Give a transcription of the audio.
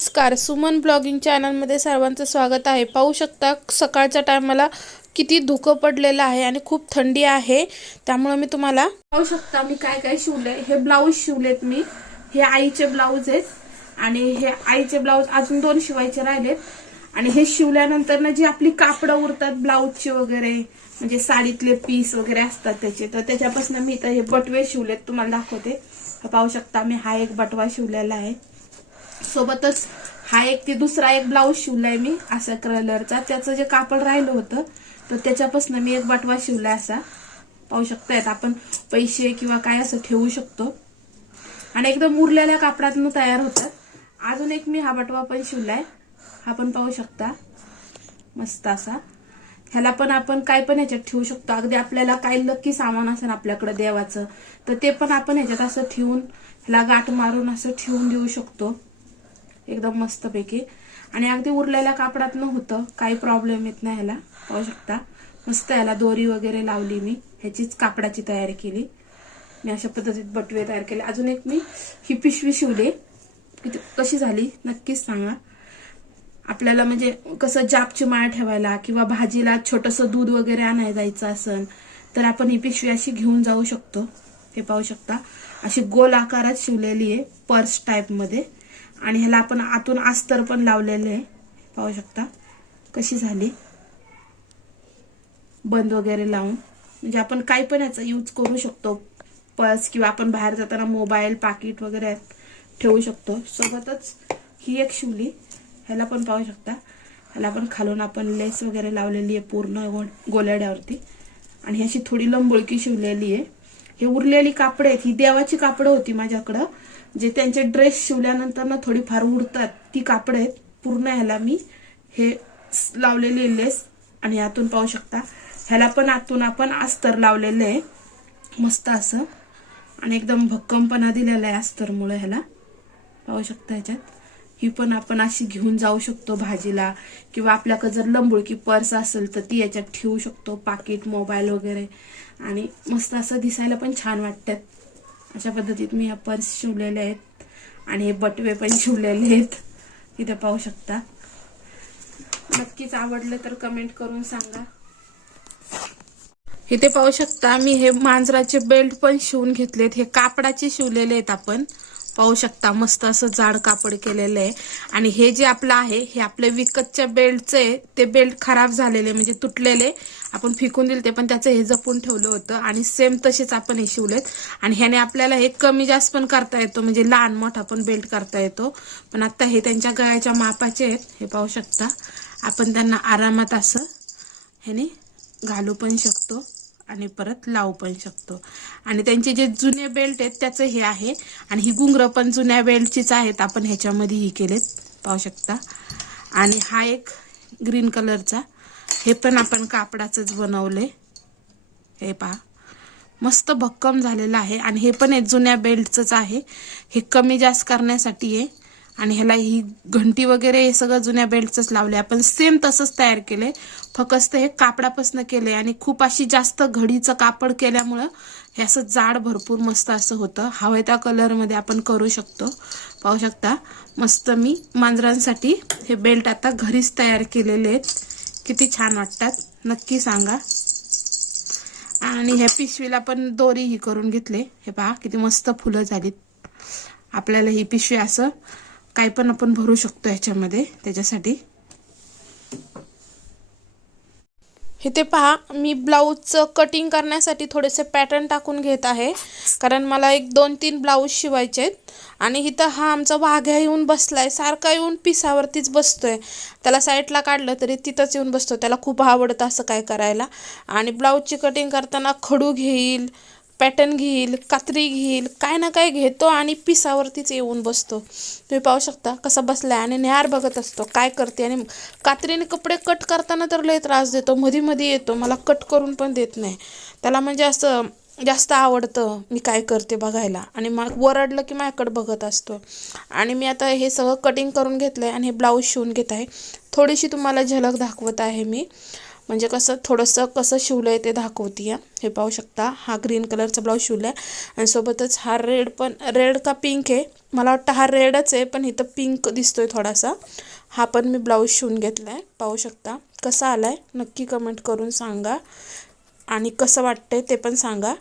नमस्कार सुमन ब्लॉगिंग चॅनलमध्ये सर्वांचं स्वागत आहे. पाहू शकता सकाळच्या टायमाला किती धुकं पडलेलं आहे आणि खूप थंडी आहे. त्यामुळे मी तुम्हाला पाहू शकता मी काय काय शिवले हे ब्लाऊज शिवलेत मी. हे आईचे ब्लाऊज आहेत आणि हे आईचे ब्लाऊज अजून दोन शिवायचे राहिलेत. आणि हे शिवल्यानंतर ना जी आपली कापडं उरतात ब्लाऊजची वगैरे म्हणजे साडीतले पीस वगैरे असतात त्याचे तर त्याच्यापासून मी इथं हे बटवे शिवलेत. तुम्हाला दाखवते. पाहू शकता मी हा एक बटवा शिवलेला आहे. सोबतच हा एक ते दुसरा एक ब्लाऊज शिवलाय मी असा कलरचा त्याचं जे कापड राहिलं होतं तर त्याच्यापासून मी एक बटवा शिवलाय असा. पाहू शकतायत आपण पैसे किंवा काय असं ठेवू शकतो. आणि एकदम उरलेल्या कापडातून तयार होतात. अजून एक मी हा बटवा पण शिवलाय. हा पण पाहू शकता. मस्त असा. ह्याला पण आपण काय पण ह्याच्यात ठेवू शकतो. अगदी आपल्याला काय लक्की सामान असेल आपल्याकडे देवाचं तर ते पण आपण ह्याच्यात असं ठेवून ह्याला गाठ मारून असं ठेवून देऊ शकतो. एकदम मस्तपैकी. आणि अगदी उरलेल्या कापडातनं होतं. काही प्रॉब्लेम येत नाही ह्याला. पाहू शकता. मस्त याला दोरी वगैरे लावली मी. ह्याचीच कापडाची तयारी केली. मी अशा पद्धतीत बटवे तयार केले. अजून एक मी ही पिशवी शिवली. किती कशी झाली? नक्कीच सांगा. आपल्याला म्हणजे कसं जापची माळ ठेवायला किंवा भाजीला छोटंसं दूध वगैरे आणायला जायचं असेल तर आपण ही पिशवी अशी घेऊन जाऊ शकतो. हे पाहू शकता. अशी गोल आकारात शिवलेली आहे पर्स टाईपमध्ये. आणि ह्याला आपण आतून अस्तर पण लावलेले आहे. पाहू शकता. कशी झाली? बंद वगैरे लावून. म्हणजे आपण काही पण याचा यूज करू शकतो. पर्स किंवा आपण बाहेर जाताना मोबाईल पाकिट वगैरे ठेवू शकतो. सोबतच ही एक शिवली. ह्याला पण पाहू शकता. ह्याला पण खालून आपण लेस वगैरे लावलेली आहे पूर्ण गो- गोल्याड्यावरती आणि ह्याची अशी थोडी लंबुळकी शिवलेली आहे. हे उरलेली कापडे आहेत. ही देवाची कापडं होती माझ्याकडं जे त्यांचे ड्रेस शिवल्यानंतर ना थोडीफार उडतात. ती कापड आहेत. पूर्ण ह्याला मी हे लावलेले लावलेली लेस आणि आतून पाहू शकता. ह्याला पण आतून आपण अस्तर लावलेलं आहे. मस्त असं. आणि एकदम भक्कमपणा दिलेला आहे अस्तरमुळे ह्याला. पाहू शकता ह्याच्यात. ही पण आपण अशी घेऊन जाऊ शकतो भाजीला. किंवा आपल्याकडे जर लंबुळकी पर्स असेल तर ती याच्यात ठेवू शकतो पाकिट मोबाईल वगैरे. आणि मस्त असं दिसायला पण छान वाटतात. अशा पद्धतीत मी ह्या पर्स शिवलेल्या आहेत. आणि हे बटवे पण शिवलेले आहेत. इथे पाहू शकता. नक्कीच आवडलं तर कमेंट करून सांगा. इथे पाहू शकता मी हे मांजराचे बेल्ट पण शिवून घेतलेत. हे कापडाचे शिवलेले आहेत आपण. पाहू शकता मस्त असं जाड कापड केलेलं आहे. आणि हे जे आपलं आहे हे आपल्या विकतच्या बेल्टचे ते बेल्ट खराब झालेले म्हणजे तुटलेले. आपण फेकून दिले ते पण त्याचं हे जपून ठेवलं होतं. आणि सेम तसेच आपण हे शिवलेत. आणि ह्याने आपल्याला हे कमी जास्त पण करता येतो म्हणजे लहान मोठा पण बेल्ट करता येतो. पण आता हे त्यांच्या गळ्याच्या मापाचे आहेत हे पाहू शकता. आपण त्यांना आरामात असं ह्याने घालू पण शकतो. आणि परत लावू पण शकतो. आणि त्यांचे जे जुने बेल्ट आहेत त्याचं हे आहे. आणि ही घुंगरं पण जुन्या बेल्टचीच आहेत. आपण ह्याच्यामध्ये ही केलेत पाहू शकता. आणि हा एक ग्रीन कलरचा हे पण आपण कापडाचंच बनवले हे पहा. मस्त भक्कम झालेलं आहे. आणि हे पण आहे जुन्या बेल्टचंच आहे. हे कमी जास्त करण्यासाठी आहे. आणि ह्याला ही घंटी वगैरे हे सगळं जुन्या बेल्टच लावले आपण सेम तसंच तयार केले फक्त हे कापडापासून केले आणि खूप अशी जास्त घडीचं कापड केल्यामुळं हे असं जाड भरपूर मस्त असं होतं. हवं त्या कलरमध्ये आपण करू शकतो. पाहू शकता. मस्त मी मांजरांसाठी हे बेल्ट आता घरीच तयार केलेले आहेत. किती छान वाटतात. नक्की सांगा. आणि ह्या पिशवीला पण दोरी ही करून घेतले. हे पहा किती मस्त फुलं झालीत. आपल्याला ही पिशवी असं काय पण आपण भरू शकतो ह्याच्यामध्ये त्याच्यासाठी. इथे पहा मी ब्लाऊजचं कटिंग करण्यासाठी थोडेसे पॅटर्न टाकून घेत आहे. कारण मला एक दोन तीन ब्लाऊज शिवायचे आहेत. आणि इथं हा आमचा वाघ्या येऊन बसलाय. सारखा येऊन पिसावरतीच बसतोय. त्याला साईडला काढलं तरी तिथंच येऊन बसतो. त्याला खूप आवडतं असं काय करायला. आणि ब्लाऊजची कटिंग करताना खडू घेईल. पॅटर्न घेईल कात्री घेईल काय ना काय घेतो आणि पिसावरतीच येऊन बसतो. तुम्ही पाहू शकता कसा बसलाय आणि न्यार बघत असतो काय करते आणि कात्रीने कपडे कट करताना तर लय त्रास देतो मध्ये मध्ये येतो मला कट करून पण देत नाही. त्याला म्हणजे असं जास्त आवडतं मी काय करते बघायला आणि मग वरडलं की माझ्याकडे बघत असतो. आणि मी आता हे सगळं कटिंग करून घेतलं आहे आणि हे ब्लाऊज शिवून घेत आहे. थोडीशी तुम्हाला झलक दाखवत आहे मी. म्हणजे कसं थोडंसं कसं शिवलं आहे ते दाखवते हे पाहू शकता. हा ग्रीन कलरचा ब्लाऊज शिवला आहे. आणि सोबतच हा रेड पण रेड का पिंक आहे? मला वाटतं हा रेडच आहे पण इथं पिंक दिसतोय थोडासा. हा पण मी ब्लाऊज शिवून घेतला आहे पाहू शकता. कसा आला आहे नक्की कमेंट करून सांगा. आणि कसं वाटतंय ते पण सांगा.